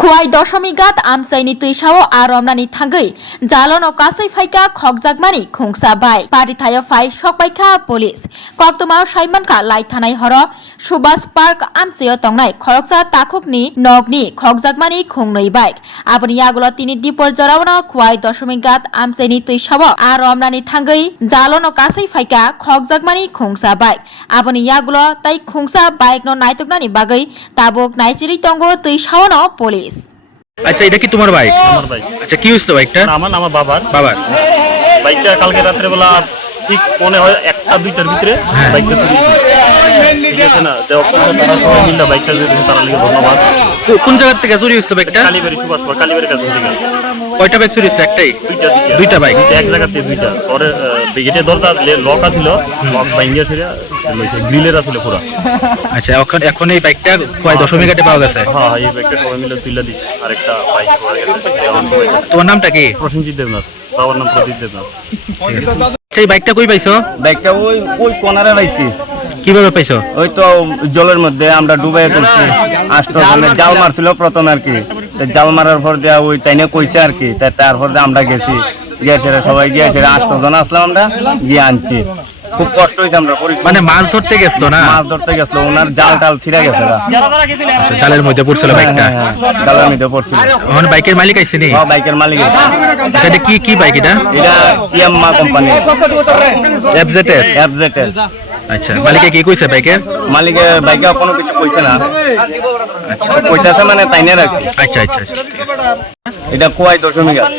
खुवाई दशमी गात आमसाइनि तुइसाव आरमनानि थांगै जालन कासै फाइका खगजागमानि खुंसा bye पारिथाय phi सकबायखा police कक्तमा साइमानखा लाई थानाय हर Subhash park आमसेय तंनाय खरकसा ताखुकनि नगनि खगजागमानि खुंनै bike आबनि आगुल तिनि दिपर जरावन खुवाई दशमी गात आमसाइनि तुइसाव आरमनानि थांगै जालन कासै फाइका खगजागमानि खुंसा बाइक आबनि आगुल ताइ खुंसा बाइक न नायतकनानि बागै ताबुक नायचिरि तंगो तुइसावन पुलिस। আচ্ছা এটা কি তোমার বাইক? আমার বাইক। আচ্ছা কি হইছে বাইকটা? আমার বাবার বাইকটা কালকে রাত্রে বেলা ঠিক মনে হয় 1টা 2টার ভিতরে বাইকটা চুরি হয়েছে। ঠিক আছে না, তো তারা সবাই মিলে বাইকটা দিয়েছে, তারা লিখে ধন্যবাদ। কোন জায়গা থেকে চুরি হইছে বাইকটা? কালীবাড়ি সুভাষ পার্ক, কালীবাড়ির কাছে থেকে। কয়টা বাইক চুরি হইছে? একটাই? দুইটা বাইক এক জায়গাতে দুইটা। পরে গেটের দরজা লক আছিল, লক ভাঙিয়ে ছিল, গ্রিলের আছিল পুরো। আচ্ছা এখন এই বাইকটা কয় দশমী ঘাটে পাওয়া গেছে? হ্যাঁ, এই বাইকটা সবাই মিলে তুলে দিছে। আরেকটা বাইক তোমার নামটা কি? প্রসেনজিৎ দেবনাথ, বাবার নাম প্রদীপ দেবনাথ। আচ্ছা এই বাইকটা কই পাইছো? বাইকটা ওই কোনারে পাইছি। কিভাবে পাইছো? ওই তো জলের মধ্যে আমরা ডুবাই তুলছি, 8 জনে জাল মারছিল প্রথম আর কি। তো জাল মারার পর দিয়া ওই তাইনে কইছে আর কি, তারপর আমরা গেছি, গিয়েছে সবাই গিয়েছে, 8 জন আসলাম, আমরা গিয়ে আনছি। খুব কষ্ট হয়েছে, আমরা মানে মাছ ধরতে গেছিল না? মাছ ধরতে গেছিল, ওনার জাল টাল ছিঁড়ে গেছে। আচ্ছা জালের মধ্যে পড়ছিল বাইকটা? জালের মধ্যে পড়ছিল। এখন বাইকের মালিক আইছে নি? বাইকের মালিক আছে। আচ্ছা এটা কি বাইক এটা? এটা ইয়াম্মা কোম্পানি, এফজেডএস। আচ্ছা মালিকে কি কইছে বাইকের? মালিকে বাইকে কোনো কিছু কইছে না। আচ্ছা কইতাছে মানে তাইনে রাখি। আচ্ছা এটা কোয়াই দশমী ঘাট।